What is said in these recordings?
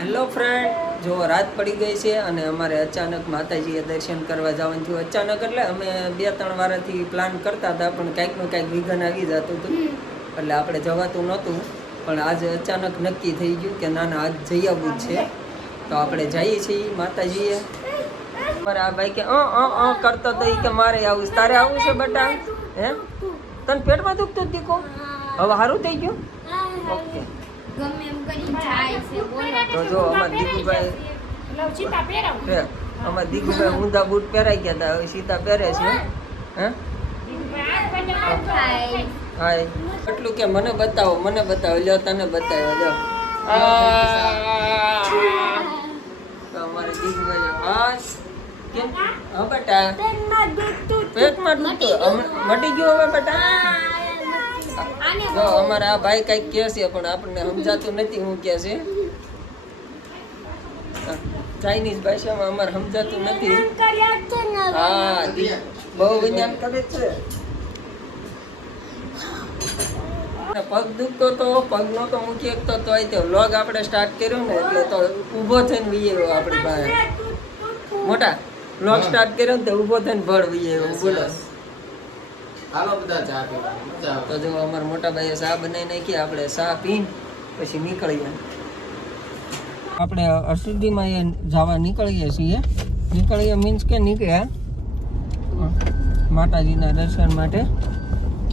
Hello friend, જો રાત પડી ગઈ છે અને અમારે અચાનક માતાજીએ દર્શન કરવા જવાનું થયું. અચાનક એટલે અમે 2-3 વારથી પ્લાન કરતા હતા, પણ કાંઈકનું કાંઈક વિઘન આવી જતું હતું, એટલે આપણે જવાતું નહોતું. પણ આજે અચાનક નક્કી થઈ ગયું કે ના આજ જઈ આવવું જ છે. તો આપણે જઈએ છીએ માતાજીએ. મારા આ ભાઈ કે કરતો તો કે મારે આવું, તારે આવું છે બટા? હે, તને પેટમાં દુખતું જ દીકો? હવે સારું થઈ ગયું? ઓકે. તો જો અમારા દીકુભાઈ ઊંધા બૂટ પહેરાઈ ગયા હતા, હવે સીતા પહેરે છે. હે હાય, એટલું કે મને બતાવો લ્યો, તને બતાવ્યો લ્યો. તો અમારે દીકુભાઈ હાશ કેમ? હા બેટા, પેટમાં દુખતું મટી ગયું હવે બેટા? જો અમારા આ ભાઈ કઈક કહે છે પણ આપણને સમજાતું નથી હું કહે છે. ચાઇનીઝ ભાષામાં અમારે સમજાતું નથી. હા, બહુ વિજ્ઞાન કરે છે. પગ દુખતો તો પગ નો તો મૂકી શકતો તો વ્લોગ આપણે સ્ટાર્ટ કર્યો ને એટલે તો ઊભો થઈને વિયેવો આપણી પાસે. મોટા વ્લોગ સ્ટાર્ટ કર્યો ને તો ઊભો થઈને ભળ વિયેવો. બોલો હાલો બધા ચા પીવા મજા આવે. તો જો અમારા મોટા ભાઈએ ચા બનાવી નાખી, આપણે ચા પીને પછી નીકળીએ. આપણે અરસિદ્ધિમાં જવા નીકળીએ છીએ. નીકળીએ મીન્સ કે નીકળ્યા માતાજીના દર્શન માટે.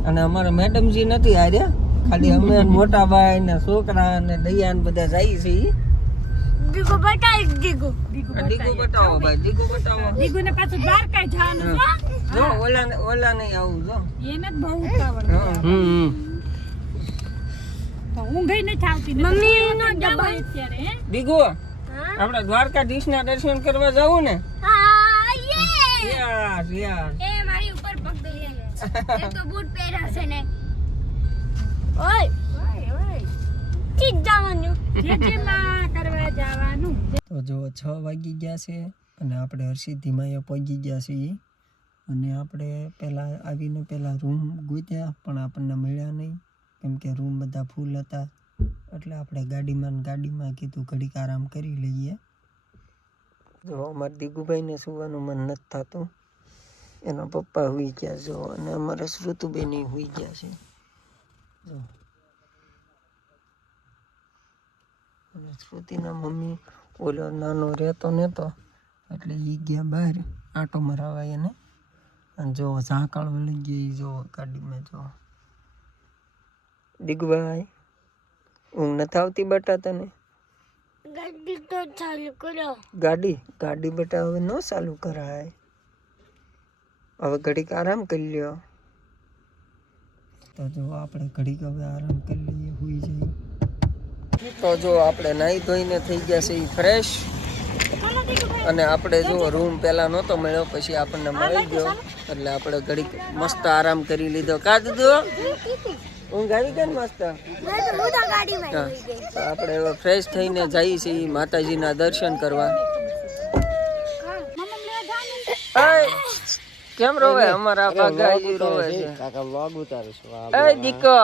અને અમારા મેડમજી નથી આવ્યા, ખાલી અમે મોટા ભાઈ ને છોકરા ને દયા ને બધા જઈએ છીએ. દીગુ બતાવો ભાઈ, દીગુ બતાવો. દીગુ ને પાછું દ્વારકા જવાનું છે. જો ઓલા નહીં આવું જો એને જ બહુ ઉતાવળ. તો ઊંઘ ન થાવતી. મમ્મી નો ડબ્બા અત્યારે હે દીગુ, આપણે દ્વારકાધીશ ના દર્શન કરવા જવું ને? હા યસ યસ. એ મારી ઉપર પગ દઈ લે. એ તો બૂટ પહેર્યા છે ને. ઓય ઠીક જવાનું જે માં કરવા જવાનું. તો જો 6 વાગી ગયા છે અને આપણે હરસિદ્ધિમાં પહોંચી ગયા છીએ. અને આપણે પહેલાં રૂમ ગોત્યા પણ આપણને મળ્યા નહીં, કેમ કે રૂમ બધા ફૂલ હતા. એટલે આપણે ગાડીમાં કીધું ઘડીક આરામ કરી લઈએ. જો અમારા દીગુભાઈને સુવાનું મન નથી થતું, એના પપ્પા સુઈ ગયા જો, અને અમારા શ્રુતુબેન સુઈ ગયા છે જો. અને શ્રુતિના મમ્મી ઓલો નાનો રહેતો નહોતો એટલે એ ગયા બહાર આંટો મરાવા એને. અને જો ઝાંકળ વળી ગઈ જો ગાડીમાં. જો દીગુભાઈ, ઊંઘ નથી આવતી બેટા તને? ગાડી તો ચાલુ કરો. ગાડી બેટા હવે ન ચાલુ કરાય, હવે ઘડીક આરામ કરી લ્યો. તો જો આપણે ઘડીક હવે આરામ કરી લઈએ, સુઈ જઈએ. તો જો આપણે નાહી ધોઈને થઈ ગયા છે ફ્રેશ. અને આપણે જો રૂમ પહેલાં નહોતો મળ્યો, પછી આપણને મળી ગયો એટલે આપણે ઘડીક મસ્ત આરામ કરી લીધો. કા દીધો? ઊંઘ આવી ગઈ ને મસ્ત? તો આપણે હવે ફ્રેશ થઈને જઈએ છીએ માતાજીના દર્શન કરવા. કેમ રોવે અમારા ભાગાજી રોવે છે? કાકા વ્લોગ ઉતારીશું. એ દીકો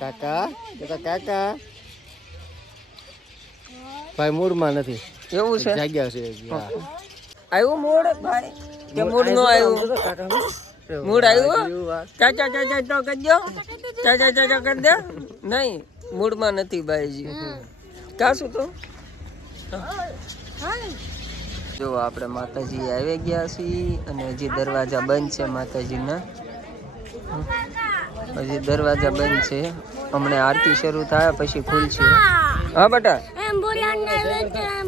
કાકા ભાઈ મૂડમાં નથી. એવું છે? જાગ્યા છે. આવ્યું મૂડ ભાઈ કે મૂડ નો આવ્યું? મૂડ આવ્યું? ચાચા તો કરજો, ચાચા કરી દે. નહીં, મૂડમાં નથી ભાઈજી. ક્યાં શું તું? જો આપણે માતાજી આવી ગયા છીએ અને હજી દરવાજા બંધ છે માતાજીના. હજી દરવાજા બંધ છે, હમણાં આરતી શરૂ થાય પછી ખુલશે. હા બેટા,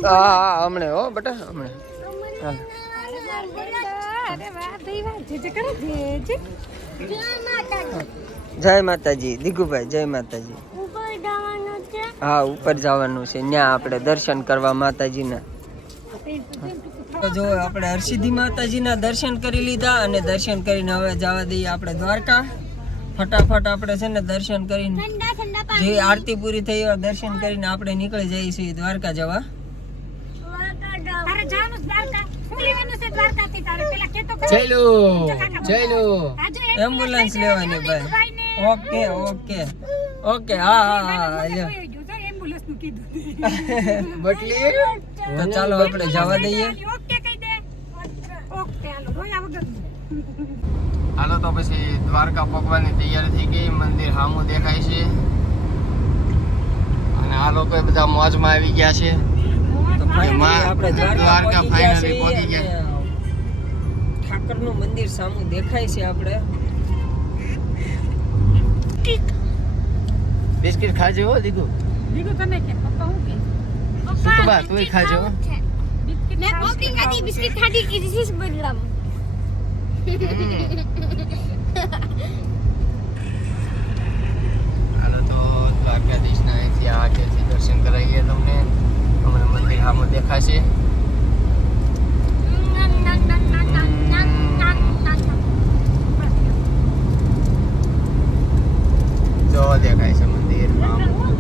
હા હમણાં હો બેટા, હમણાં. જય માતાજી દીગુભાઈ, જય માતાજી. હા, ઉપર જવાનું છે, ત્યાં આપણે દર્શન કરવા માતાજીના. તો જો આપણે હરસિદ્ધિ માતાજીના દર્શન કરી લીધા અને દર્શન કરીને હવે જવા દઈએ આપણે દ્વારકા. ફટાફટ આપણે છે ને દર્શન કરીને, જે આરતી પૂરી થઈ હોય દર્શન કરીને આપણે નીકળી જઈએ છીએ દ્વારકા જવા. એમ્બ્યુલન્સ લેવાની ભાઈ. ઓકે હા. બટલી તો ચાલો આપણે જવા દઈએ. ઓકે કહી દે. ઓકે હાલો રોયા વગર. હાલો તો પછી દ્વારકા પહોંચવાની તૈયારી થઈ ગઈ. મંદિર સામું દેખાય છે અને આ લોકો બધા મોજમાં આવી ગયા છે. તો finally આપણે દ્વારકા finally પહોંચી પહોંચી ગયા ગયા. અને ઠાકરનું મંદિર સામું દેખાય છે. આપણે બિસ્કિટ ખાજો હો દીકુ. દીકુ તમે કે પપ્પા હું કે સુતબા તુંય ખાજો હો. મેં કોફી ખાધી બિસ્કિટ ખાધી કે this is બદલામ. હાલો તો દ્વારકાધીશના અહીંથી આગળથી દર્શન કરાવીએ તમને. અમને મંદિર સામું દેખાશે. જો દેખાય છે મંદિર.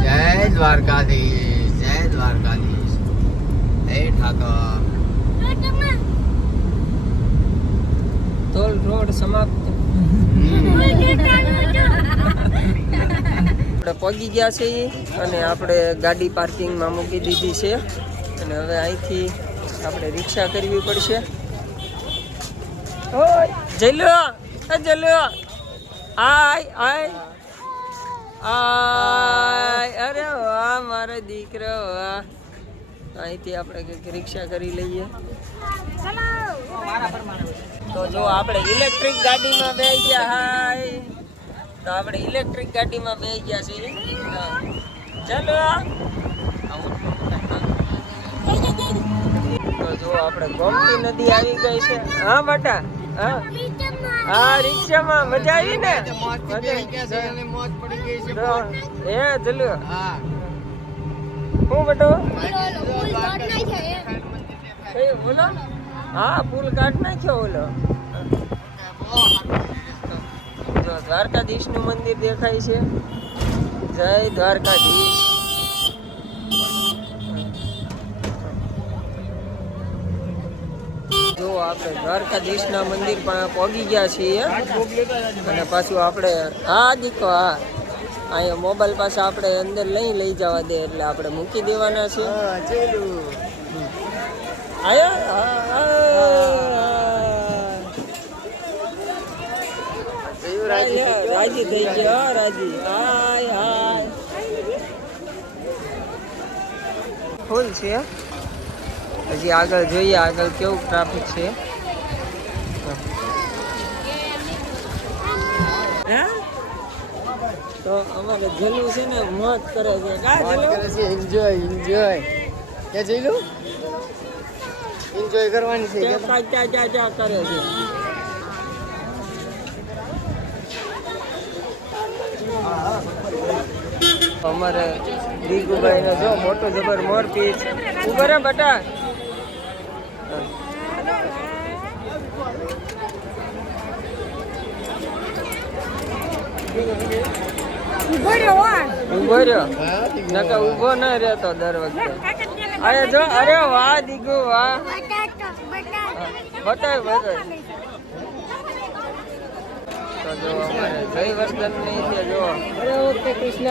જય દ્વારકાધીશ, જય દ્વારકાધીશ, હે ઠાકર. ટોલ રોડ સમાપ્ત. આપણે પહોંચી ગયા છીએ અને આપણે ગાડી પાર્કિંગમાં મૂકી દીધી છે અને હવે અહીંથી આપણે રિક્ષા કરવી પડશે. ઓય જલ્લો જલ્લો આય આય આય. અરે વાહ મારો દીકરો વાહ. અહીંથી આપણે કંઈક રિક્ષા કરી લઈએ. તો જો આપણે ઇલેક્ટ્રિક ગાડીમાં બેસી ગયા. હાય તો આપણે ઇલેક્ટ્રિક ગાડીમાં બેસી ગયા છીએ. ચાલો તો જો આપણે ગોમતી નદી આવી ગઈ છે. હા બેટા હા હા રિક્ષામાં મજા આવી ને. મોજ પડી ગઈ છે. તો એ જલ્યો હા હું બેટો ફૂલ કાઢ નાખ્યા એ. એ બોલો હા પુલ કાઢ નાખ્યો ઓલો. જો દ્વારકાધીશનું મંદિર દેખાય છે. જય દ્વારકાધીશ. જો આપણે દ્વારકાધીશના મંદિર પણ પહોંચી ગયા છીએ અને પાછું આપણે હા દીકો હા અહીંયા મોબાઈલ પાસે આપણે અંદર લઈ જવા દે એટલે આપણે મૂકી દેવાના છે. આયો રાજી થઈ ગયો રાજી. હાય હાય ફૂલ છે. હજી આગળ જોઈએ આગળ કેવું ટ્રાફિક છે. તો અમારે જલ્લુ છે ને મોજ કરે છે. કા જલ્લુ એન્જોય એન્જોય. ક્યાં જઈલું એન્જોય કરવાની છે. ક્યાં કરે છે. અમારે દીગુભાઈ નો જો મોટો જબર મોર પીસ ઉભો રે બટા. ઉભો રહ્યો નકા ઉભો ના રહેતો દર વખતે. અરે જો અરે વાહ દીગુ વાહ. બતાય બતાય. તો જો અમારે જય વર્ધન ની છે જો. અરે ઓકે કૃષ્ણ.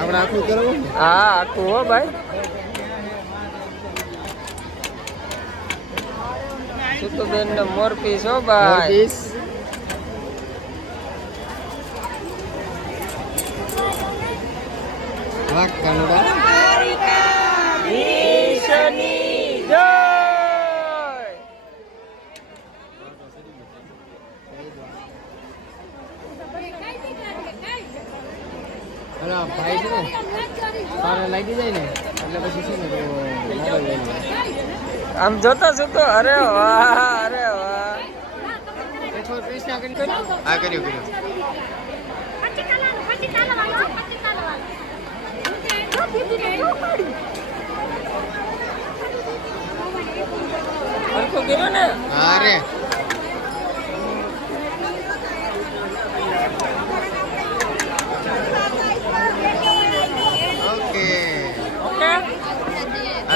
આપણે આખું કરવું. હા આખું હો ભાઈ. સુતુબેન ને મોરપીસ હો ભાઈ. ઈશ્વરની જય. ભાઈ છે ને તારે લાગી જાય ને એટલે પછી છે ને આમ જોતા છું તો અરે વાહ અરે વાહ. હા કર્યું કર્યું. હરખું કર્યું ને. અરે ઓકે ઓકે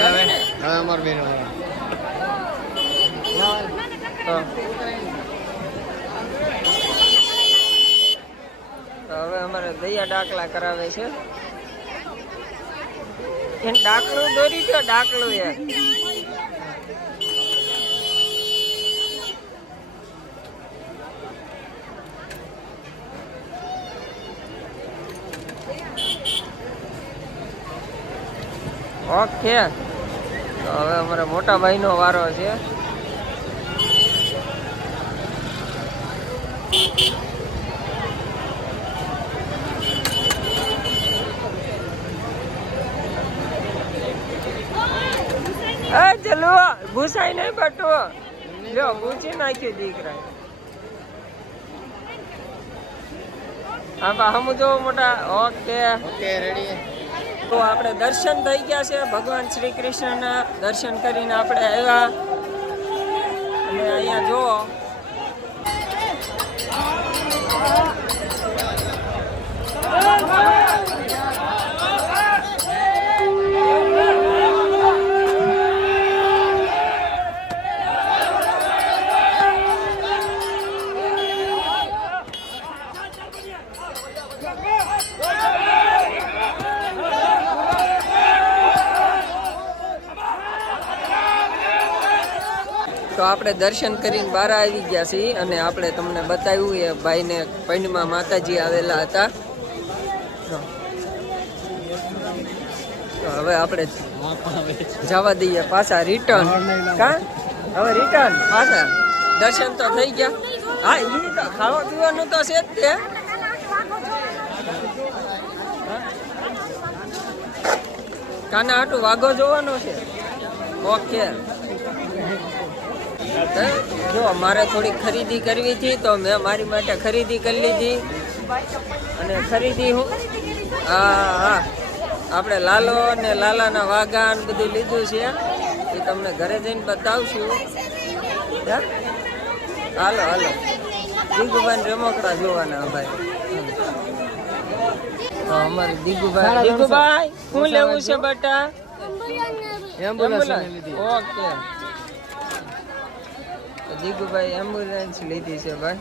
હવે અમાર બેન હા. તો હવે દયા ડાકલા કરાવે છે. એને ડાકલું દોરી ગયો, ડાકલું એ ઓકે. તો હવે અમારા મોટા ભાઈનો વારો છે. ચલો ભૂસાઈ નહીં બટો, લ્યો ભૂસી નાખ્યું દીકરા. હા બા હમ જો મોટા. Okay okay ready. તો આપણે દર્શન થઈ ગયા છે, ભગવાન શ્રી કૃષ્ણના દર્શન કરીને આપણે આવ્યા. અને અહીંયા જુઓ તો આપણે દર્શન કરીને બહાર આવી ગયા છીએ અને આપણે તમને બતાવ્યું એ ભાઈને પંડમાં માતાજી આવેલા હતા. તો હવે આપણે જવા દઈએ પાછા રિટર્ન. કા હવે રિટર્ન પાછા દર્શન તો થઈ ગયા. હા એ તો ખાવા પીવાનું તો છે જ તે. કાના હાટું વાઘો જોવાનો છે. ઓકે. જો મારે થોડી ખરીદી કરવી હતી તો મેં મારી માટે ખરીદી કરી લીધી. અને ખરીદી હું હા આપણે લાલો અને લાલાના વાઘા ને બધું લીધું છે. એ તમને ઘરે જઈને બતાવશું. હાલો હાલો દીગુભાઈ રમકડા જોવાના ભાઈ. અમારે દીગુભાઈ શું લેવું છે બેટા? Ambulance okay. દીગુભાઈ એમ્બ્યુલન્સ લીધી છે ભાઈ.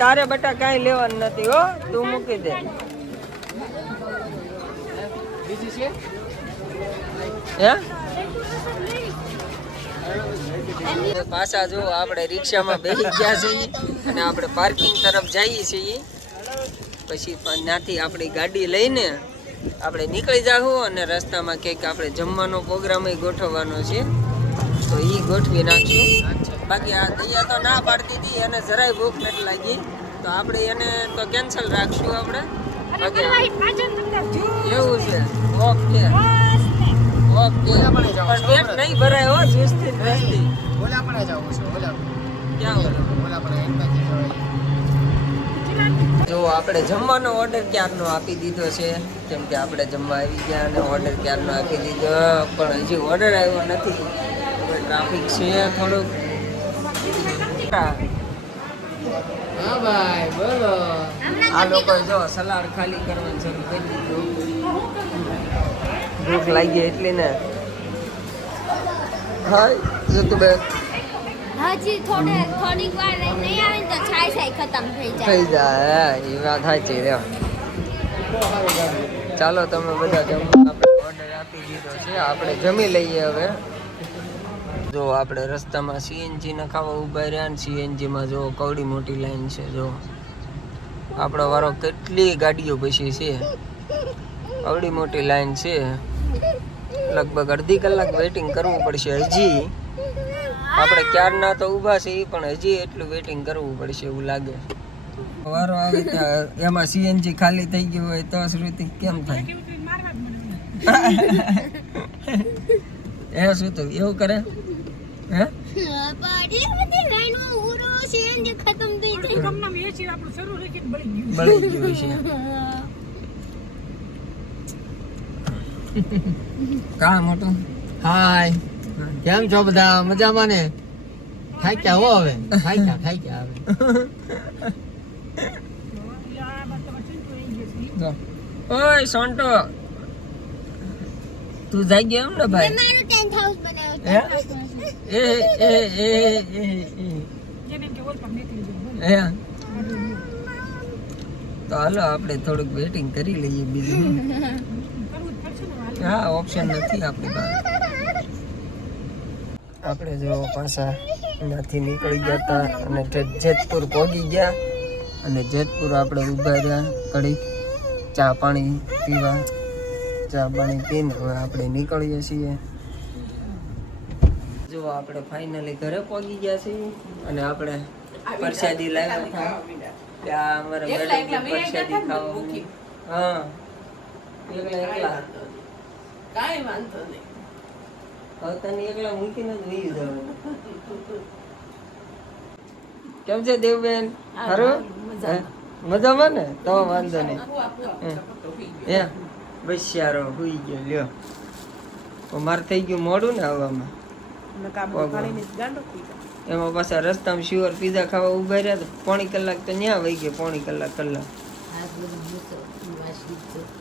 તારે બેટા કાંઈ લેવાનું નથી હો, તું મૂકી દે. બીજી છે હે પાછા જો આપણે રિક્ષામાં બેસી ગયા છીએ અને આપણે પાર્કિંગ તરફ જઈએ છીએ. પછી ત્યાંથી આપણી ગાડી લઈને આપણે નીકળી જાવું અને રસ્તામાં કંઈક આપણે જમવાનો પ્રોગ્રામ ગોઠવવાનો છે તો એ ગોઠવી નાખશું. બાકી આ દયા તો ના પાડતી હતી, એને જરાય ભૂખ નથી લાગી તો આપણે એને તો કેન્સલ રાખશું આપણે. એવું છે. Okay okay. પણ પેટ નહીં ભરાય હો જ્યુસથી રસથી. ઓલા પણ જાવ છો. ઓલા ક્યાં ઓલા પણ એકમાંથી જવાય. જો આપણે જમવાનો ઓર્ડર ક્યારનો આપી દીધો છે, કેમ કે આપણે જમવા આવી ગયા અને ઓર્ડર ક્યારનો આપી દીધો પણ હજી ઓર્ડર આવ્યો નથી. ટ્રાફિક છે થોડુંક. હા ભાઈ બોલો. આ લોકો જો સલાડ ખાલી કરવાનું શરૂ કરી દીધું. ભૂખ લાગી એટલી ને. હા ઋતુબેન હજી થોડીક વાર નહીં આવે ને તો છાય ખતમ થઈ થઈ જાય. એ વાત સાચી રહ્યો. ચાલો તમે બધા જમવા આપણે ઓર્ડર આપી દીધો છે, આપણે જમી લઈએ હવે. જો આપણે રસ્તામાં સીએનજી નખાવા ઊભા રહ્યા ને સીએનજીમાં જો કવડી મોટી લાઈન છે. જો આપણો વારો કેટલી ગાડીઓ પછી છે, કવડી મોટી લાઈન છે. લગભગ અડધી કલાક વેઇટિંગ કરવું પડશે હજી. આપણે ક્યારના તો ઊભા છીએ પણ હજી એટલું વેઇટિંગ કરવું પડશે એવું લાગે. વારો આવે ત્યાં એમાં સીએનજી ખાલી થઈ ગયું હોય તો શ્રુતિ કેમ થાય? એ શું તો એવું કરે હે? પાડી બધી લાઈનો ઉરો સીએનજી ખતમ થઈ જાય. કમનામ એ છે આપણું શરૂ રેકેટ બળી ગયું. બળી ગયું છે. કા મોટું હાય કેમ છો બધા? મજામાં ને? થાક્યા હો હવે. થાક્યા હવે. ઓય સોન્ટો તું જાઈ ગયો એમ ને ભાઈ? મારું ટેન્ટ હાઉસ બનાવ્યો. હે? એ જેને કે ઓલ પર નીકળી ગયું. હે તો હાલો આપણે થોડુંક વેટિંગ કરી લઈએ બીજું હા ઓપ્શન નથી આપણી પાસે આપણે જો પાછા ત્યાંથી નીકળી ગયા હતા અને જેતપુર પહોંચી ગયા અને જેતપુર આપણે ઊભા રહ્યા ઘડી ચા પાણી પીવા ચા પાણી પીને હવે આપણે નીકળીએ છીએ જો આપણે ફાઇનલી ઘરે પહોંચી ગયા છીએ અને આપણે પ્રસાદી લાવ્યા હતા અમારે પ્રસાદી ખાવા હા એકલા કાંઈ વાંધો નહીં. હવે તને એકલા મૂકીને જ વહી જવાનું કેમ છે દેવબેન ખરું મજામાં ને તો વાંધો નહીં હે બસ યાર હુઈ ગયો લ્યો મારે થઈ ગયું મોડું ને આવવામાં એમાં પાછા રસ્તામાં શ્યોર પીઝા ખાવા ઉભા રહ્યા તો પોણી કલાક તો ન્યા વહી ગયો પોણી કલાક